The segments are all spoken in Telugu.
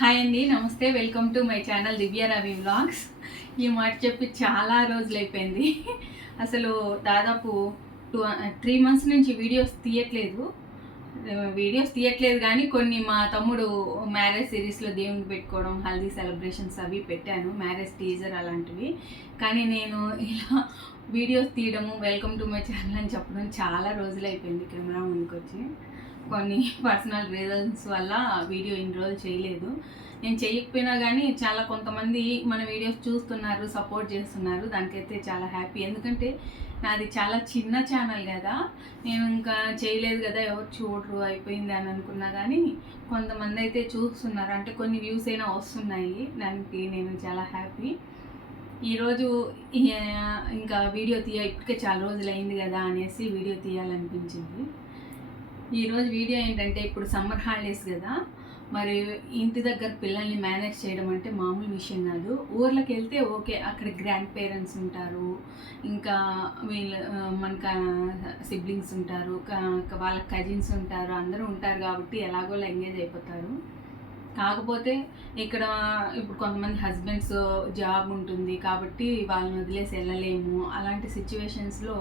హాయ్ అండి, నమస్తే. Welcome to my channel Divya Ravi vlogs. ఈ మాట చెప్పి చాలా రోజులు అయిపోయింది. అసలు దాదాపు 3 months నుంచి వీడియోస్ తీయట్లేదు కానీ కొన్ని మా తమ్ముడు మ్యారేజ్ సిరీస్లో దేవునికి పెట్టుకోవడం, హల్దీ సెలబ్రేషన్స్ అవి పెట్టాను, మ్యారేజ్ టీజర్ అలాంటివి. కానీ నేను ఇలా వీడియోస్ తీయడము, వెల్కమ్ టు మై ఛానల్ అని చెప్పడం చాలా రోజులు అయిపోయింది కెమెరా ముందుకు వచ్చి. కొన్ని పర్సనల్ రీజన్స్ వల్ల వీడియో ఇన్ని రోజులు చేయలేదు. నేను చేయకపోయినా కానీ చాలా కొంతమంది మన వీడియోస్ చూస్తున్నారు, సపోర్ట్ చేస్తున్నారు. దానికైతే చాలా హ్యాపీ. ఎందుకంటే నాది చాలా చిన్న ఛానల్ కదా, నేను ఇంకా చేయలేదు కదా, ఎవరు చూడరు, అయిపోయింది అని అనుకున్నా. కానీ కొంతమంది అయితే చూస్తున్నారు, అంటే కొన్ని వ్యూస్ అయినా వస్తున్నాయి. దానికి నేను చాలా హ్యాపీ. ఈరోజు ఇంకా వీడియో ఇప్పటికే చాలా రోజులు అయింది కదా అనేసి వీడియో తీయాలనిపించింది. ఈరోజు వీడియో ఏంటంటే, ఇప్పుడు సమ్మర్ హాలిడేస్ కదా, మరి ఇంటి దగ్గర పిల్లల్ని మేనేజ్ చేయడం అంటే మామూలు విషయం కాదు. ఊర్లోకి వెళ్తే ఓకే, అక్కడ గ్రాండ్ పేరెంట్స్ ఉంటారు, ఇంకా మనకు సిబ్లింగ్స్ ఉంటారు, వాళ్ళ కజిన్స్ ఉంటారు, అందరూ ఉంటారు కాబట్టి ఎలాగోలా ఎంగేజ్ అయిపోతారు. కాకపోతే ఇక్కడ ఇప్పుడు కొంతమంది హస్బెండ్స్ జాబ్ ఉంటుంది కాబట్టి వాళ్ళని వదిలేసి వెళ్ళలేము. అలాంటి సిచ్యువేషన్స్లో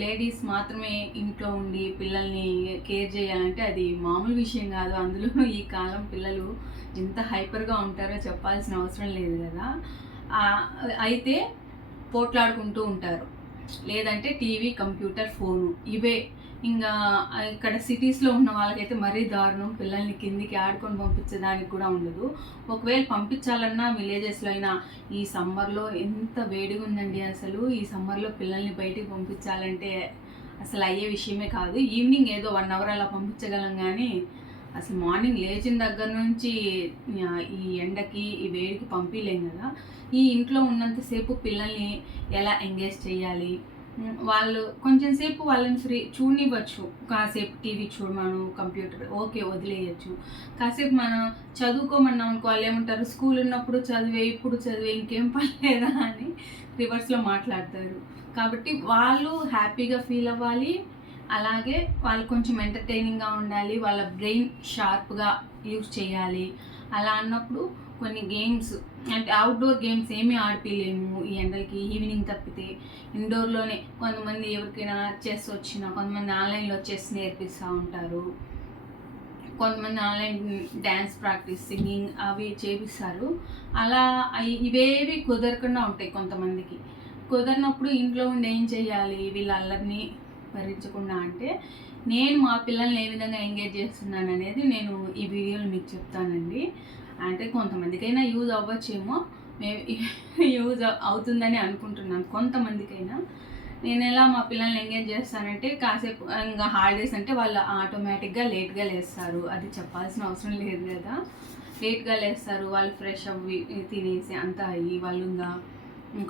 లేడీస్ మాత్రమే ఇంట్లో ఉండి పిల్లల్ని కేర్ చేయాలంటే అది మామూలు విషయం కాదు. అందులో ఈ కాలం పిల్లలు ఎంత హైపర్గా ఉంటారో చెప్పాల్సిన అవసరం లేదు కదా. అయితే పోట్లాడుకుంటూ ఉంటారు, లేదంటే టీవీ, కంప్యూటర్, ఫోను, ఇవే. ఇంకా ఇక్కడ సిటీస్లో ఉన్న వాళ్ళకైతే మరీ దారుణం. పిల్లల్ని కిందికి ఆడుకొని పంపించడానికి కూడా ఉండదు. ఒకవేళ పంపించాలన్నా విలేజెస్లో అయినా ఈ సమ్మర్లో ఎంత వేడిగా ఉందండి. అసలు ఈ సమ్మర్లో పిల్లల్ని బయటికి పంపించాలంటే అసలు అయ్యే విషయమే కాదు. ఈవినింగ్ ఏదో 1 hour అలా పంపించగలం కానీ అసలు మార్నింగ్ లేచిన దగ్గర నుంచి ఈ ఎండకి, ఈ వేడికి పంపించలేం కదా. ఈ ఇంట్లో ఉన్నంతసేపు పిల్లల్ని ఎలా ఎంగేజ్ చేయాలి, వాళ్ళు కొంచెం సేపు వాళ్ళని చూడనివ్వచ్చు. కాసేపు టీవీ చూడమను, కంప్యూటర్ ఓకే వదిలేయచ్చు. కాసేపు మనం చదువుకోమన్నాం అనుకో, వాళ్ళు ఏమంటారు, స్కూల్ ఉన్నప్పుడు చదివే, ఇప్పుడు చదివే, ఇంకేం పని లేదా అని రివర్స్లో మాట్లాడతారు. కాబట్టి వాళ్ళు హ్యాపీగా ఫీల్ అవ్వాలి, అలాగే వాళ్ళు కొంచెం ఎంటర్టైనింగ్గా ఉండాలి, వాళ్ళ బ్రెయిన్ షార్ప్గా యూజ్ చేయాలి. అలా అన్నప్పుడు కొన్ని గేమ్స్, అంటే అవుట్డోర్ గేమ్స్ ఏమీ ఆడిపిలేము ఈ ఎండలకి. ఈవినింగ్ తప్పితే ఇండోర్లోనే కొంతమంది ఎవరికైనా చెస్ వచ్చినా, కొంతమంది ఆన్లైన్లో చెస్ నేర్పిస్తూ ఉంటారు, కొంతమంది ఆన్లైన్ డ్యాన్స్ ప్రాక్టీస్, సింగింగ్ అవి చేపిస్తారు. అలా ఇవేవి కుదరకుండా ఉంటాయి కొంతమందికి. కుదరినప్పుడు ఇంట్లో ఉండి ఏం చేయాలి వీళ్ళ అల్లరిని భరించకుండా అంటే, నేను మా పిల్లల్ని ఏ విధంగా ఎంగేజ్ చేస్తున్నాను అనేది నేను ఈ వీడియోలో మీకు చెప్తానండి. అంటే కొంతమందికైనా యూజ్ అవ్వచ్చేమో, యూజ్ అవుతుందని అనుకుంటున్నాను కొంతమందికైనా. నేను ఎలా మా పిల్లల్ని ఎంగేజ్ చేస్తానంటే, కాసేపు ఇంకా హాలిడేస్ అంటే వాళ్ళు ఆటోమేటిక్గా లేట్గా లేస్తారు, అది చెప్పాల్సిన అవసరం లేదు కదా. లేట్గా లేస్తారు, వాళ్ళు ఫ్రెష్ అవ్వి తినేసి అంతా అయ్యి వాళ్ళు ఇంకా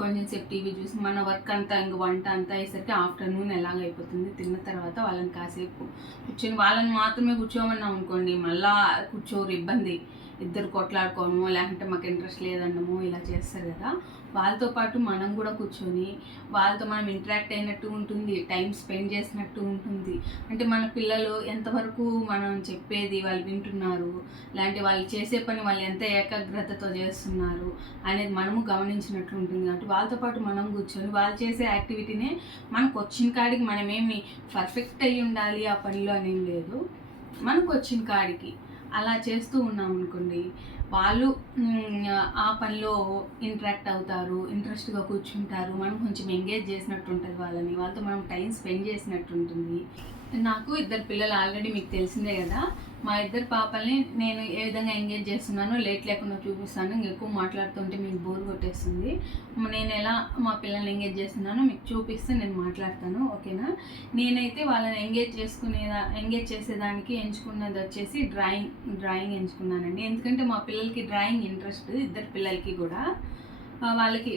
కొంచెం సేపు టీవీ చూసి మన వర్క్ అంతా ఇంక వంట అంతా అయ్యేసరికి ఆఫ్టర్నూన్ ఎలాగైపోతుంది. తిన్న తర్వాత వాళ్ళని కాసేపు కూర్చొని, వాళ్ళని మాత్రమే కూర్చోమన్నాం అనుకోండి మళ్ళా కూర్చోరు, ఇబ్బంది. ఇద్దరు కొట్లాడుకోవడము, లేకుంటే మాకు ఇంట్రెస్ట్ లేదన్నము ఇలా చేస్తారు కదా. వాళ్ళతో పాటు మనం కూడా కూర్చొని వాళ్ళతో మనం ఇంటరాక్ట్ అయినట్టు ఉంటుంది, టైం స్పెండ్ చేసినట్టు ఉంటుంది. అంటే మన పిల్లలు ఎంతవరకు మనం చెప్పేది వాళ్ళు వింటున్నారు, లేదంటే వాళ్ళు చేసే పని వాళ్ళు ఎంత ఏకాగ్రతతో చేస్తున్నారు అనేది మనము గమనించినట్లు ఉంటుంది. కాబట్టి వాళ్ళతో పాటు మనం కూర్చొని వాళ్ళు చేసే యాక్టివిటీనే మనకు వచ్చిన కాడికి, మనమేమి పర్ఫెక్ట్ అయ్యి ఉండాలి ఆ పనిలో అనేం లేదు, మనకు వచ్చిన కాడికి అలా చేస్తూ ఉన్నాం అనుకోండి, వాళ్ళు ఆ పనిలో ఇంటరాక్ట్ అవుతారు, ఇంట్రెస్ట్గా కూర్చుంటారు, మనం కొంచెం ఎంగేజ్ చేసినట్టు ఉంటుంది వాళ్ళని, వాళ్ళతో మనం టైం స్పెండ్ చేసినట్టు ఉంటుంది. నాకు 2 పిల్లలు ఆల్రెడీ మీకు తెలిసిందే కదా. మా 2 పాపల్ని నేను ఏ విధంగా ఎంగేజ్ చేస్తున్నానో లేట్ లేకుండా చూపిస్తాను. ఇంకెక్కువ మాట్లాడుతుంటే మీకు బోర్ కొట్టేస్తుంది. నేను ఎలా మా పిల్లల్ని ఎంగేజ్ చేస్తున్నానో మీకు చూపిస్తే నేను మాట్లాడతాను, ఓకేనా. నేనైతే వాళ్ళని ఎంగేజ్ చేసేదానికి ఎంచుకున్నది వచ్చేసి డ్రాయింగ్ ఎంచుకున్నానండి. ఎందుకంటే మా పిల్లలకి డ్రాయింగ్ ఇంట్రెస్ట్, 2 పిల్లలకి కూడా. వాళ్ళకి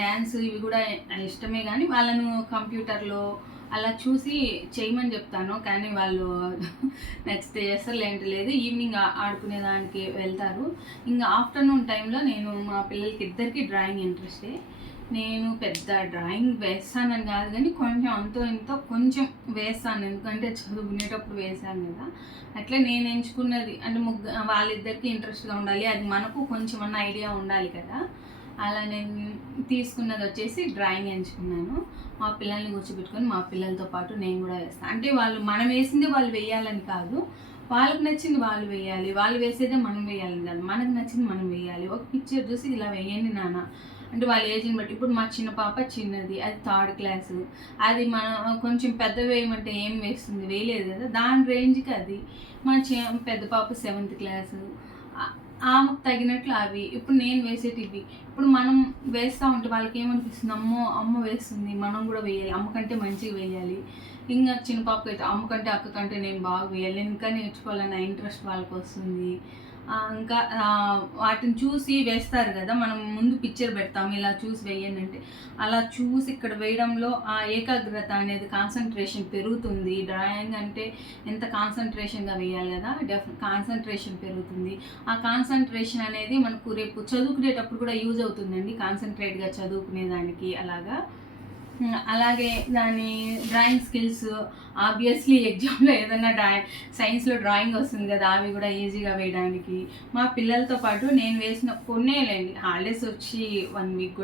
డ్యాన్స్ ఇవి కూడా ఇష్టమే, కానీ వాళ్ళను కంప్యూటర్లో అలా చూసి చేయమని చెప్తాను. కానీ వాళ్ళు నచ్చితే చేస్తారు, లేదంటే లేదు. ఈవినింగ్ ఆడుకునేదానికి వెళ్తారు. ఇంకా ఆఫ్టర్నూన్ టైంలో నేను మా పిల్లలకి 2కి డ్రాయింగ్ ఇంట్రెస్టే. నేను పెద్ద డ్రాయింగ్ వేస్తానని కాదు కానీ కొంచెం అంతో ఇంతో కొంచెం వేస్తాను, ఎందుకంటే చదువుకునేటప్పుడు వేసాను కదా. అట్లా నేను ఎంచుకున్నది అంటే వాళ్ళిద్దరికీ ఇంట్రెస్ట్గా ఉండాలి, అది మనకు కొంచెం అన్న ఐడియా ఉండాలి కదా. అలా నేను తీసుకున్నది వచ్చేసి డ్రాయింగ్ ఎంచుకున్నాను. మా పిల్లల్ని కూర్చోబెట్టుకొని మా పిల్లలతో పాటు నేను కూడా వేస్తాను. అంటే వాళ్ళు మనం వేసింది వాళ్ళు వేయాలని కాదు, వాళ్ళకి నచ్చింది వాళ్ళు వేయాలి, వాళ్ళు వేసేదే మనం వేయాలని కాదు, మనకు నచ్చింది మనం వేయాలి. ఒక పిక్చర్ చూసి ఇలా వేయండి నాన్న అంటే వాళ్ళ ఏజ్ని బట్టి. ఇప్పుడు మా చిన్న పాప చిన్నది, అది 3rd క్లాసు, అది మన కొంచెం పెద్ద వేయమంటే ఏం వేస్తుంది, వేయలేదు కదా, దాని రేంజ్కి అది. మా పెద్ద పాప 7th క్లాసు, ఆమెకు తగినట్లు అవి. ఇప్పుడు నేను వేసేటివి ఇప్పుడు మనం వేస్తూ ఉంటే వాళ్ళకి ఏమనిపిస్తుంది, అమ్మ వేస్తుంది మనం కూడా వేయాలి, అమ్మకంటే మంచిగా వేయాలి. ఇంకా చిన్న పాపకి అయితే అమ్మకంటే అక్క కంటే నేను బాగా వేయాలి, నేను ఇంకా నేర్చుకోవాలన్న ఇంట్రెస్ట్ వాళ్ళకి వస్తుంది. ఇంకా వాటిని చూసి వేస్తారు కదా, మనం ముందు పిక్చర్ పెడతాము ఇలా చూసి వేయండి అంటే, అలా చూసి ఇక్కడ వేయడంలో ఆ ఏకాగ్రత అనేది కాన్సన్ట్రేషన్ పెరుగుతుంది. డ్రాయింగ్ అంటే ఎంత కాన్సన్ట్రేషన్గా వేయాలి కదా, కాన్సన్ట్రేషన్ పెరుగుతుంది. ఆ కాన్సన్ట్రేషన్ అనేది మనకు రేపు చదువుకునేటప్పుడు కూడా యూజ్ అవుతుందండి, కాన్సన్ట్రేట్గా చదువుకునేదానికి. అలాగే దాని డ్రాయింగ్ స్కిల్స్ ఆబ్వియస్లీ ఎగ్జామ్లో ఏదైనా సైన్స్లో డ్రాయింగ్ వస్తుంది కదా, అవి కూడా ఈజీగా వేయడానికి. మా పిల్లలతో పాటు నేను వేసిన కొన్నేలేండి, హాలిడేస్ వచ్చి 1 వీక్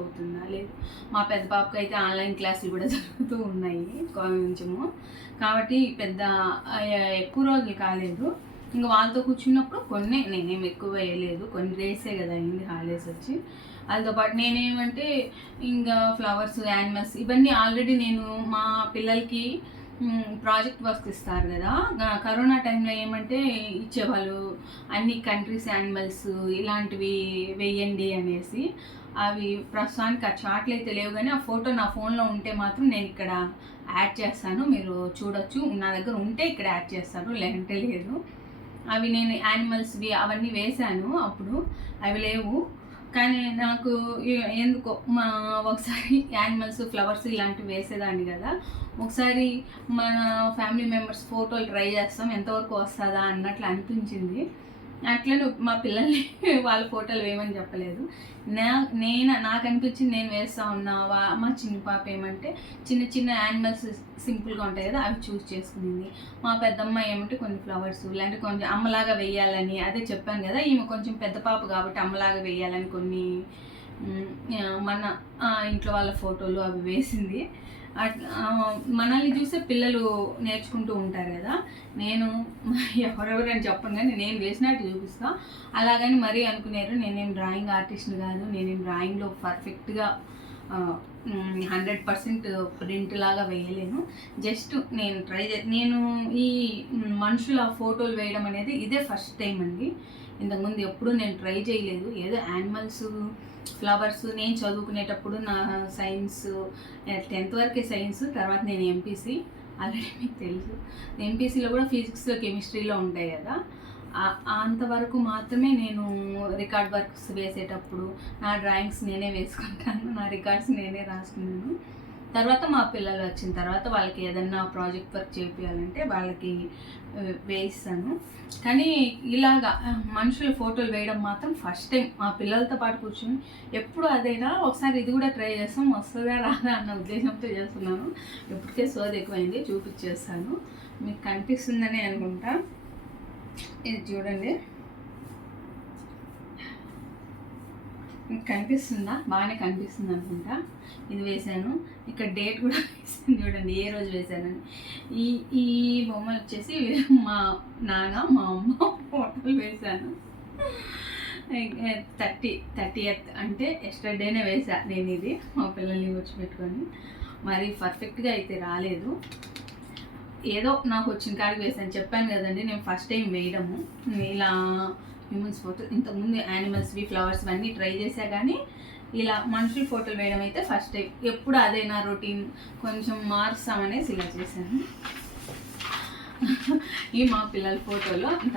అవుతుందా లేదు, మా పెద్ద పాపకి అయితే ఆన్లైన్ క్లాసులు కూడా జరుగుతూ ఉన్నాయి కొంచెము, కాబట్టి పెద్ద ఎక్కువ రోజులు కాలేదు. ఇంకా వాళ్ళతో కూర్చున్నప్పుడు నేనేం ఎక్కువ వేయలేదు, కొన్ని డేసే కదా అయింది హాలిడేస్ వచ్చి. వాళ్ళతో పాటు నేనేమంటే ఇంకా ఫ్లవర్స్, యానిమల్స్ ఇవన్నీ ఆల్రెడీ నేను మా పిల్లలకి ప్రాజెక్ట్ వర్క్స్ ఇస్తారు కదా, కరోనా టైంలో ఏమంటే ఇచ్చేవాళ్ళు అన్ని కంట్రీస్ యానిమల్స్ ఇలాంటివి వేయండి అనేసి. అవి ప్రస్తుతానికి ఆ చాట్లు అయితే లేవు, కానీ ఆ ఫోటో నా ఫోన్లో ఉంటే మాత్రం నేను ఇక్కడ యాడ్ చేస్తాను, మీరు చూడొచ్చు. నా దగ్గర ఉంటే ఇక్కడ యాడ్ చేస్తాను, లేదంటే లేదు. అవి నేను యానిమల్స్వి అవన్నీ వేశాను అప్పుడు, అవి లేవు. కానీ నాకు ఎందుకో ఒకసారి యానిమల్స్, ఫ్లవర్స్ ఇలాంటివి వేసేదాన్ని కదా, ఒకసారి మన ఫ్యామిలీ మెంబర్స్ ఫోటోలు ట్రై చేస్తాం ఎంతవరకు వస్తుందా అన్నట్లు అనిపించింది. అట్లనే మా పిల్లల్ని వాళ్ళ ఫోటోలు వేయమని చెప్పలేదు, నాకు అనిపించింది నేను వేస్తూ ఉన్నా. మా చిన్న పాప ఏమంటే చిన్న చిన్న యానిమల్స్ సింపుల్గా ఉంటాయి కదా, అవి చూస్ చేసుకునింది. మా పెద్దమ్మ ఏమంటే కొన్ని ఫ్లవర్స్ ఇలాంటి కొంచెం అమ్మలాగా వేయాలని, అదే చెప్పాను కదా ఈమె కొంచెం పెద్ద పాప కాబట్టి అమ్మలాగా వేయాలని కొన్ని మన ఇంట్లో వాళ్ళ ఫోటోలు అవి వేసింది. మనల్ని చూసే పిల్లలు నేర్చుకుంటూ ఉంటారు కదా, నేను ఎవరెవరని చెప్పను కానీ నేను వేసినట్టు చూపిస్తాను. అలాగని మరీ అనుకునేరు నేనేం డ్రాయింగ్ ఆర్టిస్ట్ని కాదు, నేనేం డ్రాయింగ్లో పర్ఫెక్ట్గా 100% ప్రింట్ లాగా వేయలేను. జస్ట్ నేను ఈ మనుషుల ఫోటోలు వేయడం అనేది ఇదే ఫస్ట్ టైం అండి. ఇంతకుముందు ఎప్పుడూ నేను ట్రై చేయలేదు. ఏదో యానిమల్స్, ఫ్లవర్స్ నేను చదువుకునేటప్పుడు నా సైన్స్ 10th వరకే సైన్స్, తర్వాత నేను ఎంపీసీ, ఆల్రెడీ మీకు తెలుసు ఎంపీసీలో కూడా ఫిజిక్స్లో కెమిస్ట్రీలో ఉంటాయి కదా, అంతవరకు మాత్రమే నేను రికార్డ్ వర్క్స్ వేసేటప్పుడు నా డ్రాయింగ్స్ నేనే వేసుకుంటాను, నా రికార్డ్స్ నేనే రాసుకున్నాను. తర్వాత మా పిల్లలు వచ్చిన తర్వాత వాళ్ళకి ఏదన్నా ప్రాజెక్ట్ వర్క్ చేయించాలంటే వాళ్ళకి వేయిస్తాను. కానీ ఇలాగా మనుషుల ఫోటోలు వేయడం మాత్రం ఫస్ట్ టైం మా పిల్లలతో పాటు కూర్చొని. ఎప్పుడు అదేనా ఒకసారి ఇది కూడా ట్రై చేస్తాం, వస్తుందా రాదా అన్న ఉద్దేశంతో చేస్తున్నాను. ఎప్పటికే సోది ఎక్కువైంది, చూపించేస్తాను. మీకు కనిపిస్తుందని అనుకుంటా, ఇది చూడండి, మీకు కనిపిస్తుందా, బాగానే కనిపిస్తుంది అనుకుంటా. ఇది వేసాను, ఇక్కడ డేట్ కూడా వేసాను చూడండి, ఏ రోజు వేసానని. ఈ బొమ్మలు వచ్చేసి మా నాన్న మా అమ్మ ఫోటోలు వేసాను. 30th అంటే ఎస్టర్డేనే వేసా నేను ఇది, మా పిల్లల్ని కూర్చోబెట్టుకొని. మరి పర్ఫెక్ట్గా అయితే రాలేదు, ఏదో నాకు వచ్చిన కాడికి వేసాను. చెప్పాను కదండి నేను ఫస్ట్ టైం వేయడము ఇలా హ్యూమన్స్ ఫోటో. ఇంతకుముందు యానిమల్స్వి, ఫ్లవర్స్ అన్నీ ట్రై చేశా, కానీ ఇలా మనుషుల ఫోటోలు వేయడం అయితే ఫస్ట్ టైం. ఎప్పుడు అదే నా రొటీన్, కొంచెం మార్చామనేసి ఇలా చేశాను. ఈ మా పిల్లల ఫోటోలు అంత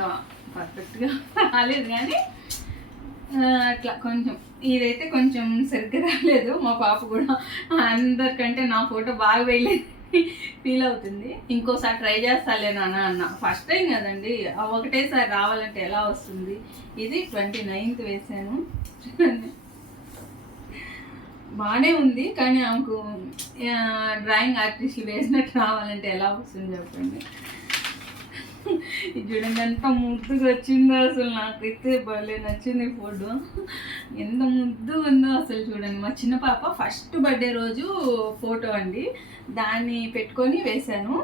పర్ఫెక్ట్గా రాలేదు, కానీ అట్లా కొంచెం ఇదైతే కొంచెం సరిగ్గా రాలేదు. మా పాప కూడా అందరికంటే నా ఫోటో బాగా వేయలేదు ఫీల్ అవుతుంది. ఇంకోసారి ట్రై చేస్తాలే నాన్న అన్న, ఫస్ట్ టైం కదండి, ఒకటేసారి రావాలంటే ఎలా వస్తుంది. ఇది 29th వేసాను. బాగానే ఉంది, కానీ ఆమెకు డ్రాయింగ్ ఆర్టిస్టులు వేసినట్టు రావాలంటే ఎలా వస్తుంది చెప్పండి. ఇది చూడండి ఎంత ముద్దుగా వచ్చిందో, అసలు నాకైతే భలే నచ్చింది ఫోటో. ఎంత ముద్దు ఉందో అసలు చూడండి. మా చిన్న పాప ఫస్ట్ బర్త్డే రోజు ఫోటో అండి, దాన్ని పెట్టుకొని వేశాను.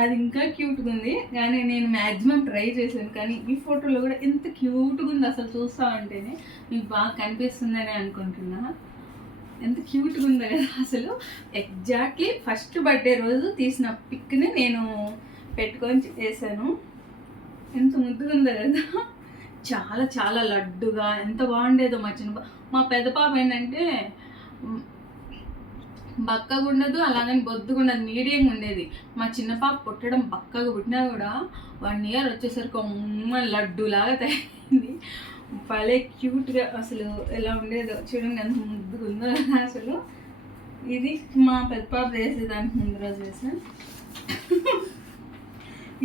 అది ఇంకా క్యూట్గా ఉంది, కానీ నేను మ్యాక్సిమం ట్రై చేశాను. కానీ ఈ ఫోటోలో కూడా ఎంత క్యూట్గా ఉంది అసలు, చూస్తా ఉంటేనే మీకు బాగా కనిపిస్తుందని అనుకుంటున్నా. ఎంత క్యూట్గా ఉందో కదా అసలు. ఎగ్జాక్ట్లీ ఫస్ట్ బర్త్డే రోజు తీసిన పిక్ని నేను పెట్టుకొని వేసాను. ఎంత ముద్దుగా ఉందో కదా, చాలా చాలా లడ్డుగా ఎంత బాగుండేదో. మా పెద్ద పాప ఏంటంటే బక్కగా ఉండదు, అలాగని బొద్దుగా ఉండదు, మీడియంగా ఉండేది. మా చిన్న పాప పుట్టడం బక్కగా పుట్టినా కూడా 1 year వచ్చేసరికి అమ్మ లడ్డులాగా తయారైంది. భలే క్యూట్గా అసలు ఎలా ఉండేదో చూడండి, ఎంత ముద్దుగా ఉందో అసలు. ఇది మా పెద్ద పాప వేసేదానికి ముందు రోజు వేసాను.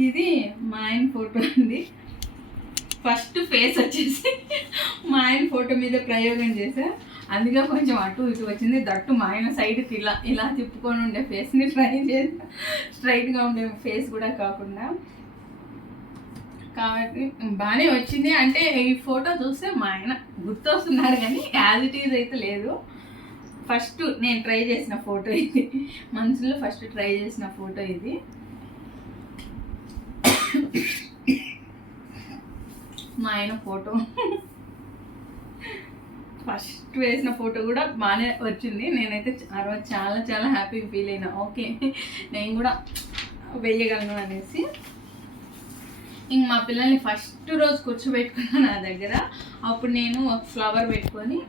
ఇది మా ఆయన ఫోటో అండి. ఫస్ట్ ఫేస్ వచ్చేసి మా ఆయన ఫోటో మీద ప్రయోగం చేశా, అందుకే కొంచెం అటు ఇటు వచ్చింది. దట్టు మా ఆయన సైడ్కి ఇలా తిప్పుకొని ఉండే ఫేస్ని ట్రై చేసా, స్ట్రైట్గా ఉండే ఫేస్ కూడా కాకుండా. కాబట్టి బాగానే వచ్చింది. అంటే ఈ ఫోటో చూస్తే మా ఆయన గుర్తొస్తున్నారు, కానీ యాజ్ ఇట్ ఈజ్ అయితే లేదు. ఫస్ట్ నేను ట్రై చేసిన ఫోటో ఇది, మనసులో ఫస్ట్ ట్రై చేసిన ఫోటో ఇది. మా ఆయన ఫోటో ఫస్ట్ వేసిన ఫోటో కూడా బాగానే వచ్చింది. నేనైతే ఆ రోజు చాలా చాలా హ్యాపీగా ఫీల్ అయినా, ఓకే నేను కూడా వేయగలను అనేసి. ఇంక మా పిల్లల్ని ఫస్ట్ రోజు కూర్చోబెట్టుకున్నాను నా దగ్గర. అప్పుడు నేను ఒక ఫ్లవర్ పెట్టుకొని,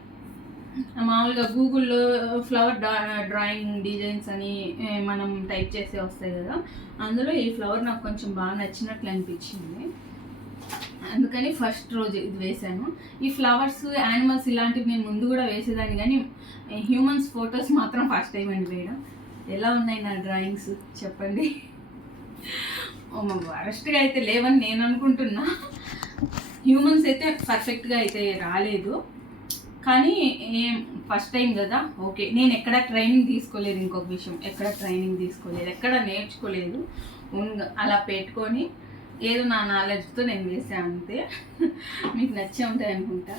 మామూలుగా గూగుల్లో ఫ్లవర్ డ్రాయింగ్ డిజైన్స్ అని మనం టైప్ చేసే వస్తాయి కదా, అందులో ఈ ఫ్లవర్ నాకు కొంచెం బాగా నచ్చినట్లు అనిపించింది. అందుకని ఫస్ట్ రోజు ఇది వేసాను. ఈ ఫ్లవర్స్, యానిమల్స్ ఇలాంటివి నేను ముందు కూడా వేసేదాన్ని, కానీ హ్యూమన్స్ ఫొటోస్ మాత్రం ఫస్ట్ టైం అండి వేయడం. ఎలా ఉన్నాయి నా డ్రాయింగ్స్ చెప్పండి. వరస్ట్గా అయితే లేవని నేను అనుకుంటున్నా. హ్యూమన్స్ అయితే పర్ఫెక్ట్గా అయితే రాలేదు, కానీ ఫస్ట్ టైం కదా, ఓకే. నేను ఎక్కడ ట్రైనింగ్ తీసుకోలేదు, ఇంకొక విషయం, ఎక్కడ ట్రైనింగ్ తీసుకోలేదు, ఎక్కడ నేర్చుకోలేదు. అలా పెట్టుకొని ఏదో నా నాలెడ్జ్తో నేను వేసాను అంతే. మీకు నచ్చే ఉంటాయి అనుకుంటా.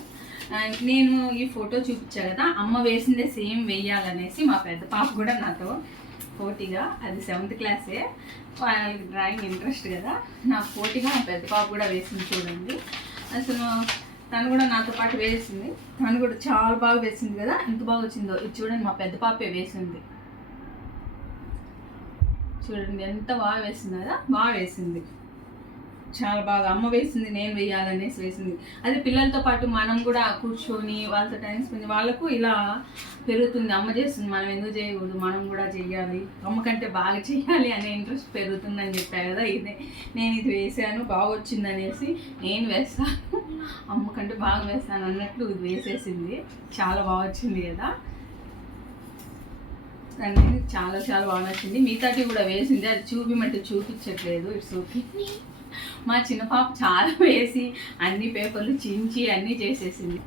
నేను ఈ ఫోటో చూపించా కదా, అమ్మ వేసిందే సేమ్ వేయాలనేసి మా పెద్ద పాప కూడా నాతో పోటీగా, అది 7th క్లాసే, వాళ్ళకి డ్రాయింగ్ ఇంట్రెస్ట్ కదా, నాకు పోటీగా మా పెద్ద పాప కూడా వేసింది చూడండి. అసలు తను కూడా నాతో పాటు వేసింది, తను కూడా చాలా బాగా వేసింది కదా, ఎంత బాగా వచ్చిందో. ఇది చూడండి, మా పెద్ద పాపే వేసింది చూడండి, ఎంత బాగా వేసింది కదా, బాగా వేసింది, చాలా బాగా. అమ్మ వేసింది నేను వేయాలనేసి వేసింది. అది పిల్లలతో పాటు మనం కూడా కూర్చొని వాళ్ళతో టైం స్పెండ్, వాళ్ళకు ఇలా పెరుగుతుంది. అమ్మ చేస్తుంది, మనం ఎందుకు చేయకూడదు, మనం కూడా చెయ్యాలి, అమ్మ కంటే బాగా చెయ్యాలి అనే ఇంట్రెస్ట్ పెరుగుతుందని చెప్పాను కదా. ఇదే నేను ఇది వేసాను, బాగా వచ్చింది అనేసి నేను వేస్తాను, అమ్మ కంటే బాగా వేస్తాను అన్నట్లు ఇది వేసేసింది. చాలా బాగా వచ్చింది కదా, అనేది చాలా చాలా బాగా నచ్చింది. మిగతాటి కూడా వేసింది, అది చూపిమంటే చూపించట్లేదు. It's okay. మా చిన్న పాప చాలా వేసి అన్ని పేపర్లు చించి అన్నీ చేసేసింది.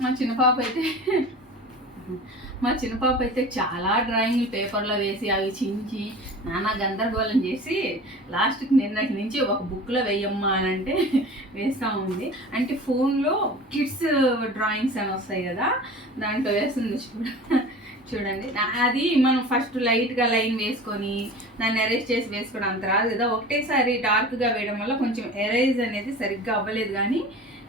మా చిన్న పాప అయితే చాలా డ్రాయింగ్లు పేపర్లో వేసి అవి చించి నానా గందరగోళం చేసి లాస్ట్కి నిన్నటి నుంచి ఒక బుక్లో వేయమ్మా అని అంటే వేస్తూ ఉంది. అంటే ఫోన్లో కిడ్స్ డ్రాయింగ్స్ అని వస్తాయి కదా, దాంట్లో వేస్తుంది చూడండి. అది మనం ఫస్ట్ లైట్గా లైన్ వేసుకొని దాన్ని ఎరేజ్ చేసి వేసుకోవడం అంత రాదు కదా, ఒకటేసారి డార్క్గా వేయడం వల్ల కొంచెం ఎరేజ్ అనేది సరిగ్గా అవ్వలేదు. కానీ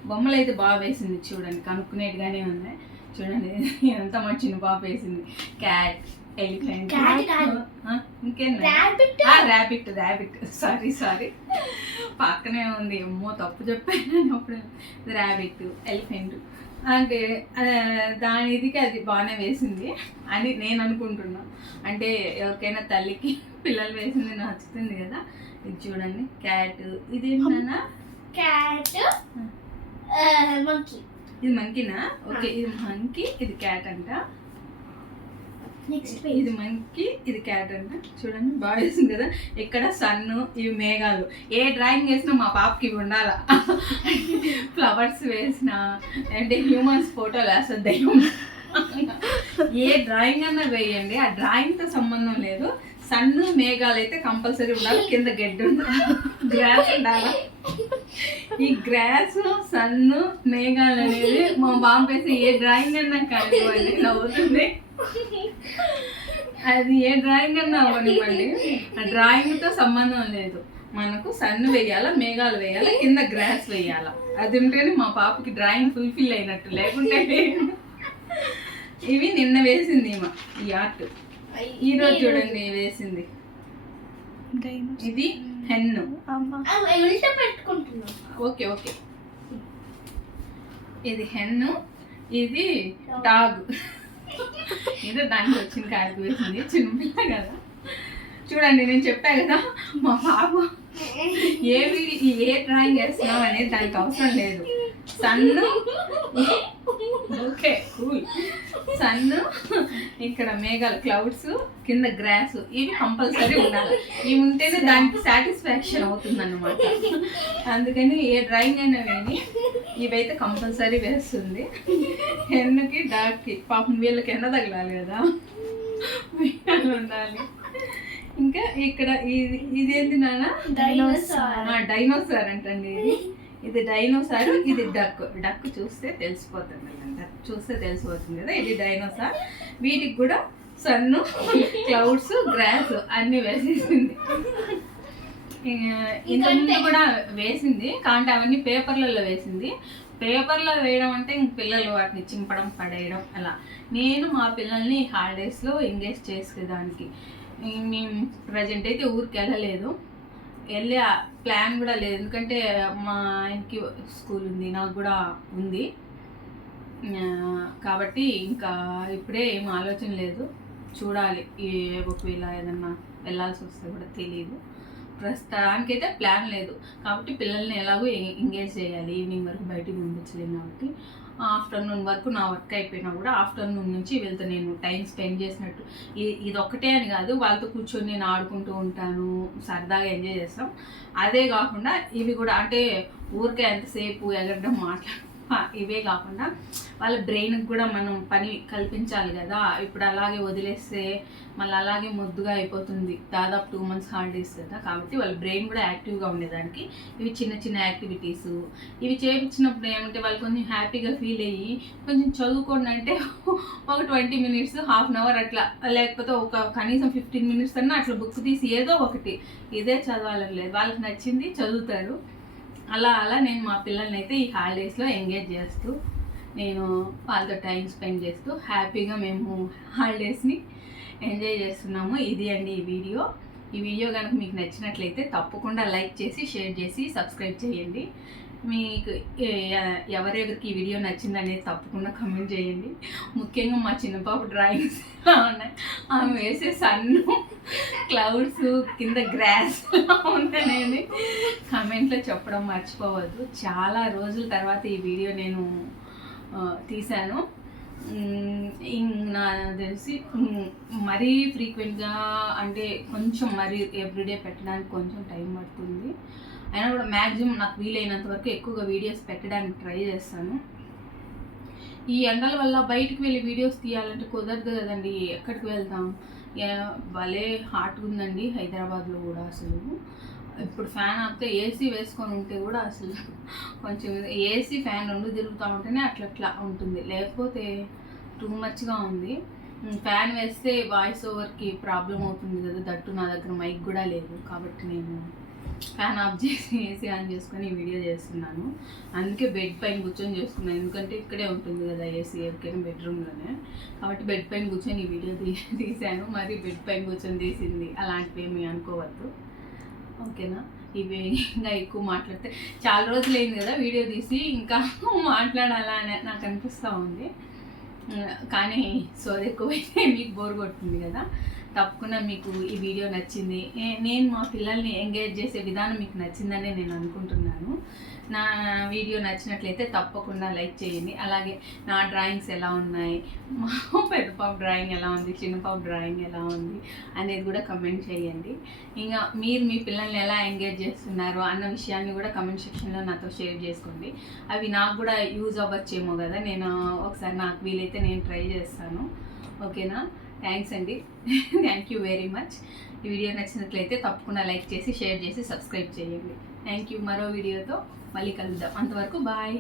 బొమ్మలు అయితే బాగా వేసింది చూడండి, కనుక్కునేట్టుగానే ఉన్నాయి చూడండి. ఎంత మా చిన్న పాప వేసింది. క్యాట్, ఎలిఫెంట్, ఇంకేం ర్యాబిట్, సారీ పక్కనే ఉంది, అమ్మో తప్పు చెప్పాను అప్పుడు. ర్యాబిట్, ఎలిఫెంట్ అంటే దాని ఇదికి అది బాగానే వేసింది అని నేను అనుకుంటున్నా. అంటే ఎవరికైనా తల్లికి పిల్లలు వేసింది నచ్చుతుంది కదా. ఇది చూడండి, క్యాట్, ఇది ఏంటన్నా క్యాట్, మంకీ. ఇది మంకీనా? ఓకే, ఇది మంకీ, ఇది క్యాట్ అంట. నెక్స్ట్ ఇది మనకి ఇది క్యాట్ అంట. చూడండి బాగా వేసింది కదా. ఇక్కడ సన్ను, ఇవి మేఘాలు. ఏ డ్రాయింగ్ వేసినా మా పాపకి ఇవి ఉండాలా. ఫ్లవర్స్ వేసిన అంటే హ్యూమన్స్ ఫోటోలు వేస్తుంది దయ్యం. ఏ డ్రాయింగ్ అన్నా వేయండి, ఆ డ్రాయింగ్తో సంబంధం లేదు. సన్ను మేఘాలు అయితే కంపల్సరీ ఉండాలి. కింద గడ్డి ఉండాలి, గ్రాస్ ఉండాలి. ఈ గ్రాస్, సన్ను, మేఘాలు అనేది మా బాబు వేసి ఏ డ్రాయింగ్ అన్నా కానివ్వండి నవ్వుతుంది. అది ఏ డ్రాయింగ్ అన్నా అవ్వనివ్వండి, ఆ డ్రాయింగ్తో సంబంధం లేదు. మనకు సన్ను వేయాలా, మేఘాలు వేయాలా, కింద గ్రాస్ వేయాలా. అది ఉంటేనే మా పాపకి డ్రాయింగ్ ఫుల్ఫిల్ అయినట్టు. లేకుంటే ఇవి నిన్న వేసింది ఈ ఆర్ట్. ఈరోజు చూడండి వేసింది. ఇది హెన్ను. ఓకే ఓకే, ఇది హెన్ను, ఇది డాగ్. ఏదో దానికి వచ్చిన క్యారెక్టర్ వేసింది. చిన్నపిల్ల కదా. చూడండి నేను చెప్పా కదా మా బాబు ఏ డ్రాయింగ్ వేస్తున్నాం అనేది దానికి అవసరం లేదు. సన్ను, ఓకే కూల్, సన్ను, ఇక్కడ మేఘాలు క్లౌడ్స్, కింద గ్రాస్, ఇవి కంపల్సరీ ఉండాలి. ఇవి ఉంటేనే దానికి సాటిస్ఫాక్షన్ అవుతుంది అన్నమాట. అందుకని ఏ డ్రాయింగ్ అయినా వేని ఇవైతే కంపల్సరీ వేస్తుంది. హెన్నుకి డాగ్కి పాపం వీళ్ళకి ఎండ తగలాలి కదా, ఉండాలి. ఇంకా ఇక్కడ ఇదేంటి నాన్న? డైనోసార్ అంటండి. ఇది డైనోసార్, ఇది డక్ చూస్తే తెలిసిపోతుంది. డక్ చూస్తే తెలిసిపోతుంది కదా, ఇది డైనోసార్. వీటికి కూడా సన్ను, క్లౌడ్స్, గ్రాస్ అన్ని వేసేసింది. ఇంతకుముందు కూడా వేసింది, కానీ అవన్నీ పేపర్లలో వేసింది. పేపర్లో వేయడం అంటే ఇంక పిల్లలు వాటిని చింపడం, పడేయడం అలా. నేను మా పిల్లల్ని హాలిడేస్లో ఎంగేజ్ చేసేదానికి. మేము ప్రజెంట్ అయితే ఊరికి వెళ్ళలేదు, వెళ్ళే ప్లాన్ కూడా లేదు. ఎందుకంటే మా ఆయనకి స్కూల్ ఉంది, నాకు కూడా ఉంది కాబట్టి ఇంకా ఇప్పుడే ఏం ఆలోచన లేదు. చూడాలి, ఒకవేళ ఏదన్నా వెళ్ళాల్సి వస్తే కూడా తెలియదు. ప్రస్తుతానికైతే ప్లాన్ లేదు. కాబట్టి పిల్లల్ని ఎలాగో ఎంగేజ్ చేయాలి. ఈవినింగ్ వరకు బయటికి పంపించలేను కాబట్టి ఆఫ్టర్నూన్ వరకు నా వర్క్ అయిపోయినా కూడా ఆఫ్టర్నూన్ నుంచి వెళ్తే నేను టైం స్పెండ్ చేసినట్టు. ఇది ఒక్కటే అని కాదు, వాళ్ళతో కూర్చొని నేను ఆడుకుంటూ ఉంటాను, సరదాగా ఎంజాయ్ చేస్తాం. అదే కాకుండా ఇవి కూడా అంటే ఊరికే ఎంతసేపు ఎగరడం, ఇవే కాకుండా వాళ్ళ బ్రెయిన్కి కూడా మనం పని కల్పించాలి కదా. ఇప్పుడు అలాగే వదిలేస్తే మళ్ళీ అలాగే మొద్దుగా అయిపోతుంది. దాదాపు 2 months హాలిడేస్ కదా, కాబట్టి వాళ్ళ బ్రెయిన్ కూడా యాక్టివ్గా ఉండేదానికి ఇవి చిన్న చిన్న యాక్టివిటీస్ ఇవి చేయించినప్పుడు ఏమంటే వాళ్ళు కొంచెం హ్యాపీగా ఫీల్ అయ్యి కొంచెం చదువుకోండి అంటే ఒక 20 minutes, ½ an hour అట్లా, లేకపోతే ఒక కనీసం 15 minutes అన్నా అట్లా బుక్ తీసి ఏదో ఒకటి ఇదే చదవాలని లేదు, వాళ్ళకి నచ్చింది చదువుతారు. అలా నేను మా పిల్లల్ని అయితే ఈ హాలిడేస్లో ఎంగేజ్ చేస్తూ నేను వాళ్ళతో టైం స్పెండ్ చేస్తూ హ్యాపీగా మేము హాలిడేస్ని ఎంజాయ్ చేస్తున్నాము. ఇది అండి ఈ వీడియో కనుక మీకు నచ్చినట్లయితే తప్పకుండా లైక్ చేసి, షేర్ చేసి, సబ్స్క్రైబ్ చేయండి. మీకు ఎవరెవరికి ఈ వీడియో నచ్చిందనేది తప్పకుండా కమెంట్ చేయండి. ముఖ్యంగా మా చిన్నపాప డ్రాయింగ్స్ ఎలా ఉన్నాయి, ఆమె వేసే సన్ను, క్లౌడ్స్, కింద గ్రాస్ ఎలా ఉందనేది కమెంట్లో చెప్పడం మర్చిపోవద్దు. చాలా రోజుల తర్వాత ఈ వీడియో నేను తీశాను. నా తెలిసి మరీ ఫ్రీక్వెంట్గా అంటే కొంచెం మరీ ఎవ్రీడే పెట్టడానికి కొంచెం టైం పడుతుంది. అయినా కూడా మ్యాక్సిమం నాకు వీలైనంత వరకు ఎక్కువగా వీడియోస్ పెట్టడానికి ట్రై చేస్తాను. ఈ ఎండల వల్ల బయటికి వెళ్ళి వీడియోస్ తీయాలంటే కుదరదు కదండి. ఎక్కడికి వెళ్తాం? భలే హాట్గా ఉందండి హైదరాబాద్లో కూడా. అసలు ఇప్పుడు ఫ్యాన్ ఆపితే ఏసీ వేసుకొని ఉంటే కూడా అసలు కొంచెం ఏసీ ఫ్యాన్ 2 తిరుగుతూ ఉంటేనే అట్లా ఉంటుంది, లేకపోతే టూ మచ్గా ఉంది. ఫ్యాన్ వేస్తే వాయిస్ ఓవర్కి ప్రాబ్లం అవుతుంది కదా, దట్టు నా దగ్గర మైక్ కూడా లేదు. కాబట్టి నేను ఫ్యాన్ ఆఫ్ చేసి ఏసీ ఆన్ చేసుకొని వీడియో చేస్తున్నాను. అందుకే బెడ్ పైన కూర్చొని చేసుకున్నాను, ఎందుకంటే ఇక్కడే ఉంటుంది కదా ఏసీ, ఎక్కడైనా బెడ్రూమ్లోనే. కాబట్టి బెడ్ పైన కూర్చొని ఈ వీడియో తీశాను. మరి బెడ్ పైన కూర్చొని తీసింది అలాంటివి ఏమీ అనుకోవద్దు, ఓకేనా? ఇవి ఇంకా ఎక్కువ మాట్లాడితే చాలా రోజులు అయింది కదా వీడియో తీసి, ఇంకా మాట్లాడాలా అని నాకు అనిపిస్తూ ఉంది. కానీ సోది ఎక్కువైతే మీకు బోర్ కొడుతుంది కదా. తప్పకుండా మీకు ఈ వీడియో నచ్చింది. నేను మా పిల్లల్ని ఎంగేజ్ చేసే విధానం మీకు నచ్చిందనే నేను అనుకుంటున్నాను. నా వీడియో నచ్చినట్లయితే తప్పకుండా లైక్ చేయండి. అలాగే నా డ్రాయింగ్స్ ఎలా ఉన్నాయి, మా పెద్ద పాప డ్రాయింగ్ ఎలా ఉంది, చిన్న పాప డ్రాయింగ్ ఎలా ఉంది అనేది కూడా కమెంట్ చేయండి. ఇంకా మీరు మీ పిల్లల్ని ఎలా ఎంగేజ్ చేస్తున్నారు అన్న విషయాన్ని కూడా కమెంట్ సెక్షన్లో నాతో షేర్ చేసుకోండి. అవి నాకు కూడా యూజ్ అవ్వచ్చేమో కదా, నేను ఒకసారి నాకు వీలైతే నేను ట్రై చేస్తాను. ఓకేనా? థ్యాంక్స్ అండి. Thank you very much. ఈ వీడియో నచ్చినట్లయితే తప్పకుండా లైక్ చేసి, షేర్ చేసి, సబ్స్క్రైబ్ చేయండి. Thank you. మరో వీడియోతో మళ్ళీ కలుద్దాం. అంతవరకు బాయ్.